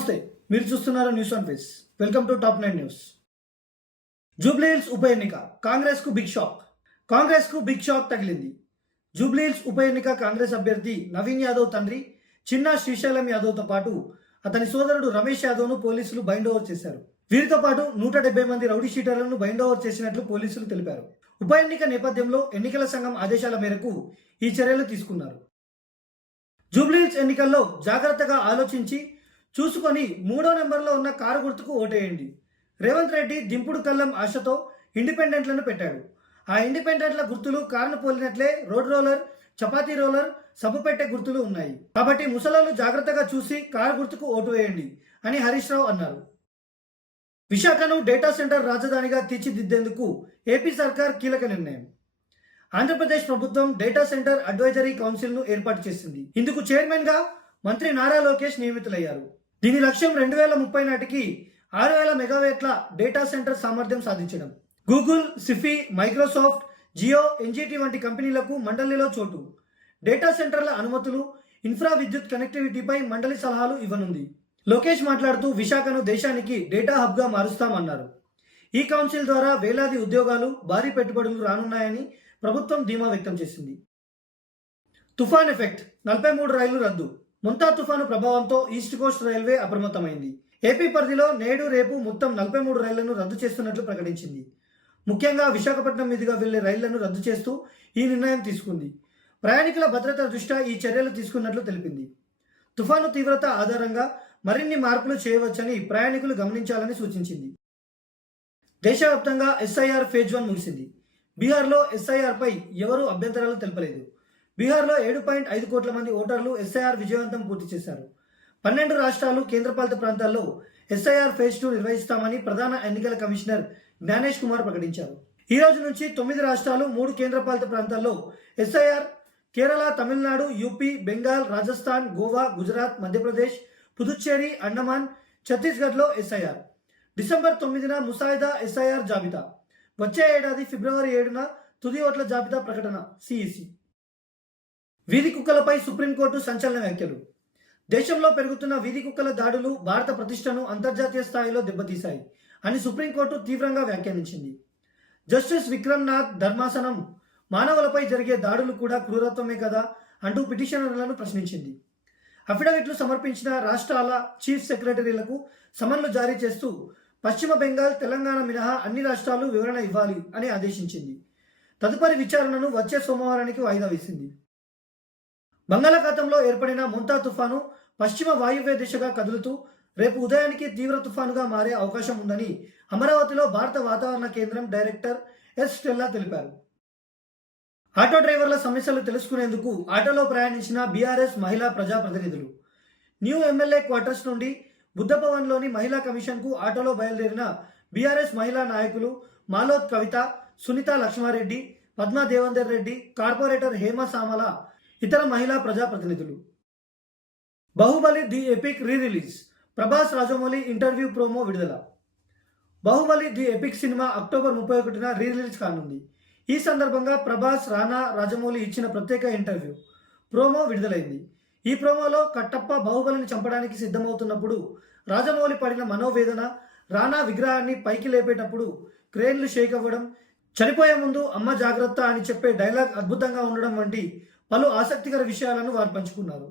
నమస్తే. మీరు చూస్తున్నారు news on face welcome to top nine news Jubilee Hills ఉప ఎన్నిక కాంగ్రెస్కు బిగ్ షాక్ కాంగ్రెస్కు బిగ్ షాక్ తగిలింది జూబ్లీహిల్స్ ఉప ఎన్నిక కాంగ్రెస్ అభ్యర్థి నవీన్ యాదవ్ తండ్రి చిన్న శ్రీశైలం యాదవ్తో పాటు అతని సోదరుడు రమేష్ యాదవ్ను పోలీసులు బైండ్ ఓవర్ చేశారు. వీరితో పాటు నూట డెబ్బై మంది రౌడీ షీటర్లను బైండ్ ఓవర్ చేసినట్లు పోలీసులు తెలిపారు. ఉప ఎన్నిక నేపథ్యంలో ఎన్నికల సంఘం ఆదేశాల మేరకు ఈ చర్యలు తీసుకున్నారు. జూబ్లీహిల్స్ ఎన్నికల్లో జాగ్రత్తగా ఆలోచించి చూసుకొని మూడో నెంబర్లో ఉన్న కారు గుర్తుకు ఓటేయండి. రేవంత్ రెడ్డి దింపుడు కళ్ళం ఆశతో ఇండిపెండెంట్లను పెట్టాడు. ఆ ఇండిపెండెంట్ల గుర్తులు కారును పోలినట్లే రోడ్ రోలర్ చపాతీ రోలర్ సబ్బు పెట్టే గుర్తులు ఉన్నాయి. కాబట్టి ముసలాలు జాగ్రత్తగా చూసి కారు గుర్తుకు ఓటు వేయండి అని హరీష్ రావు అన్నారు. విశాఖను డేటా సెంటర్ రాజధానిగా తీర్చిదిద్దేందుకు ఏపీ సర్కార్ కీలక నిర్ణయం. ఆంధ్రప్రదేశ్ ప్రభుత్వం డేటా సెంటర్ అడ్వైజరీ కౌన్సిల్ను ఏర్పాటు చేసింది. ఇందుకు చైర్మన్గా మంత్రి నారా లోకేష్ నియమితులయ్యారు. దీని లక్ష్యం రెండు వేల ముప్పై నాటికి ఆరు వేల మెగావేట్ల డేటా సెంటర్ సామర్థ్యం సాధించడం. Google Sify Microsoft Jio NGT వంటి కంపెనీలకు మండలిలో చోటు. డేటా సెంటర్ల అనుమతులు ఇన్ఫ్రా విద్యుత్ కనెక్టివిటీపై మండలి సలహాలు ఇవ్వనుంది. లోకేష్ మాట్లాడుతూ విశాఖను దేశానికి డేటా హబ్గా మారుస్తామన్నారు. ఈ కౌన్సిల్ ద్వారా వేలాది ఉద్యోగాలు భారీ పెట్టుబడులు రానున్నాయని ప్రభుత్వం ధీమా వ్యక్తం చేసింది. తుఫాన్ ఎఫెక్ట్ నలభై మూడు రైళ్ళు రద్దు. ముంతా తుఫాను ప్రభావంతో ఈస్ట్ కోస్ట్ రైల్వే అప్రమత్తమైంది. ఏపీ పరిధిలో నేడు రేపు మొత్తం నలభై మూడు రైళ్ళను రద్దు చేస్తున్నట్లు ప్రకటించింది. ముఖ్యంగా విశాఖపట్నం మీదుగా వెళ్ళే రైళ్ళను రద్దు చేస్తూ ఈ నిర్ణయం తీసుకుంది. ప్రయాణికుల భద్రత దృష్ట్యా ఈ చర్యలు తీసుకున్నట్లు తెలిపింది. తుఫాను తీవ్రత ఆధారంగా మరిన్ని మార్పులు చేయవచ్చని ప్రయాణికులు గమనించాలని సూచించింది. దేశవ్యాప్తంగా ఎస్ఐఆర్ ఫేజ్ వన్ ముగిసింది. బీహార్లో ఎస్ఐఆర్పై ఎవరూ అభ్యంతరాలు తెలపలేదు. బీహార్లో ఏడు పాయింట్ ఐదు కోట్ల మంది ఓటర్లు ఎస్ఐఆర్ విజయవంతం పూర్తి చేశారు. పన్నెండు రాష్ట్రాలు కేంద్రపాలిత ప్రాంతాల్లో ఎస్ఐఆర్ ఫేజ్ టూ నిర్వహిస్తామని ప్రధాన ఎన్నికల కమిషనర్ జ్ఞానేష్ కుమార్ ప్రకటించారు. ఈ రోజు నుంచి తొమ్మిది రాష్ట్రాలు మూడు కేంద్రపాలిత ప్రాంతాల్లో ఎస్ఐఆర్ కేరళ తమిళనాడు యూపీ బెంగాల్ రాజస్థాన్ గోవా గుజరాత్ మధ్యప్రదేశ్ పుదుచ్చేరి అండమాన్ ఛత్తీస్గఢ్లో ఎస్ఐఆర్. డిసెంబర్ తొమ్మిదిన ముసాయిదా ఎస్ఐఆర్ జాబితా. వచ్చే ఏడాది ఫిబ్రవరి ఏడున తుది ఓట్ల జాబితా ప్రకటన సిఈసి. వీధి కుక్కలపై సుప్రీంకోర్టు సంచలన వ్యాఖ్యలు. దేశంలో పెరుగుతున్న వీధి కుక్కల దాడులు భారత ప్రతిష్టను అంతర్జాతీయ స్థాయిలో దెబ్బతీశాయి అని సుప్రీంకోర్టు తీవ్రంగా వ్యాఖ్యానించింది. జస్టిస్ విక్రమ్నాథ్ ధర్మాసనం మానవులపై జరిగే దాడులు కూడా క్రూరత్వమే కదా అంటూ పిటిషనర్లను ప్రశ్నించింది. అఫిడవిట్లు సమర్పించిన రాష్ట్రాల చీఫ్ సెక్రటరీలకు సమన్లు జారీ చేస్తూ పశ్చిమ బెంగాల్ తెలంగాణ మినహా అన్ని రాష్ట్రాలు వివరణ ఇవ్వాలి అని ఆదేశించింది. తదుపరి విచారణను వచ్చే సోమవారానికి వాయిదా వేసింది. బంగాళాఖాతంలో ఏర్పడిన ముంతా తుఫాను పశ్చిమ వాయువ్య దిశగా కదులుతూ రేపు ఉదయానికి తీవ్ర తుఫానుగా మారే అవకాశం ఉందని అమరావతిలో భారత వాతావరణ కేంద్రం డైరెక్టర్ ఎస్ స్టెల్లా తెలిపారు. ఆటో డ్రైవర్ల సమస్యలు తెలుసుకునేందుకు ఆటోలో ప్రయాణించిన బీఆర్ఎస్ మహిళా ప్రజాప్రతినిధులు. న్యూ ఎమ్మెల్యే క్వార్టర్స్ నుండి బుద్ధభవన్లోని మహిళా కమిషన్కు ఆటోలో బయలుదేరిన బీఆర్ఎస్ మహిళా నాయకులు మాలోత్ కవిత సునీత లక్ష్మారెడ్డి పద్మా దేవందర్ రెడ్డి కార్పొరేటర్ హేమ సామల ఇతర మహిళా ప్రజాప్రతినిధులు. Baahubali the epic re release Prabhas Rajamouli interview promo విడుదల. Baahubali the epic cinema October ముప్పై ఒకటిన రీ రిలీజ్ కానుంది. ఈ సందర్భంగా ప్రభాస్ రానా రాజమౌళి ఇచ్చిన ప్రత్యేక ఇంటర్వ్యూ ప్రోమో విడుదలైంది. ఈ ప్రోమోలో కట్టప్ప బాహుబలిని చంపడానికి సిద్ధమవుతున్నప్పుడు రాజమౌళి పడిన మనోవేదన రానా విగ్రహాన్ని పైకి లేపేటప్పుడు క్రేన్లు షేక్ అవ్వడం చనిపోయే ముందు అమ్మ జాగ్రత్త అని చెప్పే డైలాగ్ అద్భుతంగా ఉండడం వంటి పలు ఆసక్తికర విషయాలను వారు పంచుకున్నారు.